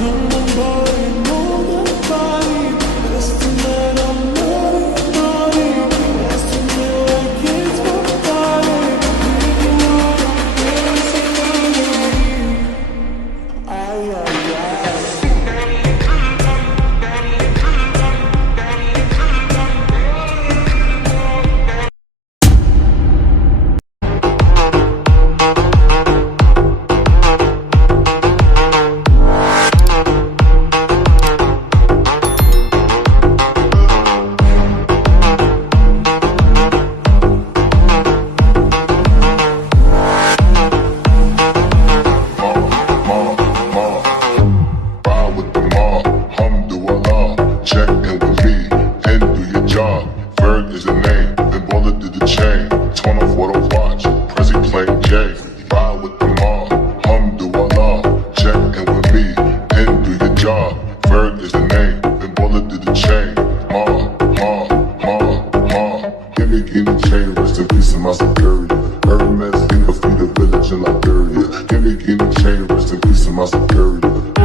Kundan boy, you know that body. Best tonight, I'm naughty, naughty. Best tonight, like it's my body. You know I'm dancing. Ay, ay, ay. Check in with me and do your job. Bird is the name, then baller did the chain. Turn off what I watch, Prezi playing J. Ride with the mob, alhamdulillah. Check in with me and do your job. Bird is the name, then baller did the chain. Give me chain, rest in peace in my security. Hermes, think of the village in Liberia. Give me chain, rest in peace in my security.